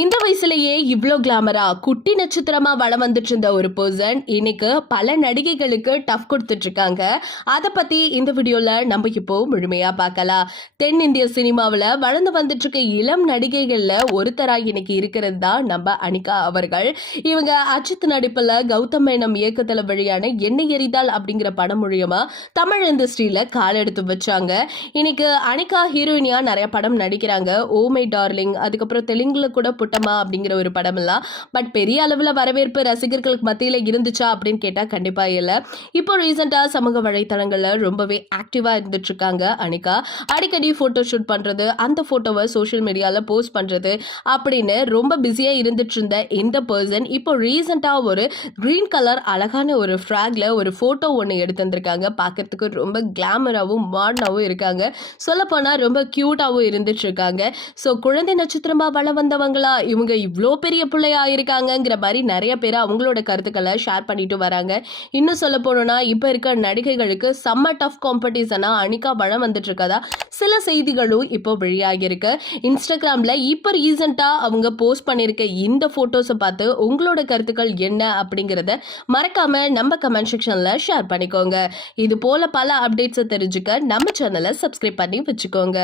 இந்த வயசுலயே இவ்ளோ கிளாமரா குட்டி நட்சத்திரமா வளம் வந்துட்டு இருந்த ஒரு பர்சன் இன்னைக்கு பல நடிகைகளுக்கு டஃப் கொடுத்துட்டு இருக்காங்க. அதை பத்தி இந்த வீடியோல நம்ம இப்போ முழுமையா பார்க்கலாம். தென்னிந்திய சினிமாவில் வளர்ந்து வந்துட்டு இருக்க இளம் நடிகைகள்ல ஒருத்தரா இன்னைக்கு இருக்கிறது தான் நம்ம அனிகா அவர்கள். இவங்க அஜித் நடிப்புல கௌதம் மேனன் இயக்கத்துல வெளியான எண்ணெய் எரிதால் அப்படிங்கிற படம் மூலியமா தமிழ் இண்டஸ்ட்ரியில கால் எடுத்து வச்சாங்க. இன்னைக்கு அனிகா ஹீரோயினியா நிறைய படம் நடிக்கிறாங்க. ஓ மை டார்லிங், அதுக்கப்புறம் தெலுங்குல கூட புட்டமா அப்படிங்கிற ஒரு படம் எல்லாம். பட் பெரிய அளவில் வரவேற்பு ரசிகர்களுக்கு மத்தியில் இருந்துச்சா அப்படின்னு கேட்டால் கண்டிப்பாக இல்லை. இப்போ ரீசெண்டாக சமூக வலைத்தளங்களில் ரொம்பவே ஆக்டிவாக இருந்துட்டு இருக்காங்க அனிகா. அடிக்கடி ஃபோட்டோ ஷூட் பண்ணுறது, அந்த ஃபோட்டோவை சோஷியல் மீடியாவில் போஸ்ட் பண்ணுறது அப்படின்னு ரொம்ப பிஸியாக இருந்துட்டு இருந்த இந்த பர்சன் இப்போ ரீசெண்டாக ஒரு க்ரீன் கலர் அழகான ஒரு ஃப்ராக்ல ஒரு ஃபோட்டோ ஒன்று எடுத்து வந்திருக்காங்க. பார்க்கறதுக்கு ரொம்ப கிளாமராகவும் மாடர்னாகவும் இருக்காங்க. சொல்லப்போனால் ரொம்ப க்யூட்டாகவும் இருந்துட்டு இருக்காங்க. ஸோ குழந்தை நட்சத்திரமாக வளம் வந்தவங்களா இவங்க இவ்வளோ பெரிய பிள்ளையா இருக்காங்கிற மாதிரி நிறைய பேர் அவங்களோட கருத்துக்களை ஷேர் பண்ணிட்டு வராங்க. இன்னும் சொல்ல போனோம்னா இப்போ இருக்க நடிகைகளுக்கு செம்ம டஃப் காம்படிஷனா அனிகா வளம் வந்துட்டு இருக்கதா சில செய்திகளும் இப்போ வெளியாகிருக்கு. இன்ஸ்டாகிராம்ல இப்போ ரீசெண்டா அவங்க போஸ்ட் பண்ணியிருக்க இந்த போட்டோஸை பார்த்து உங்களோட கருத்துக்கள் என்ன அப்படிங்கிறத மறக்காம நம்ம கமெண்ட் செக்ஷன்ல ஷேர் பண்ணிக்கோங்க. இது போல பல அப்டேட்ஸை தெரிஞ்சுக்க நம்ம சேனலை சப்ஸ்கிரைப் பண்ணி வச்சுக்கோங்க.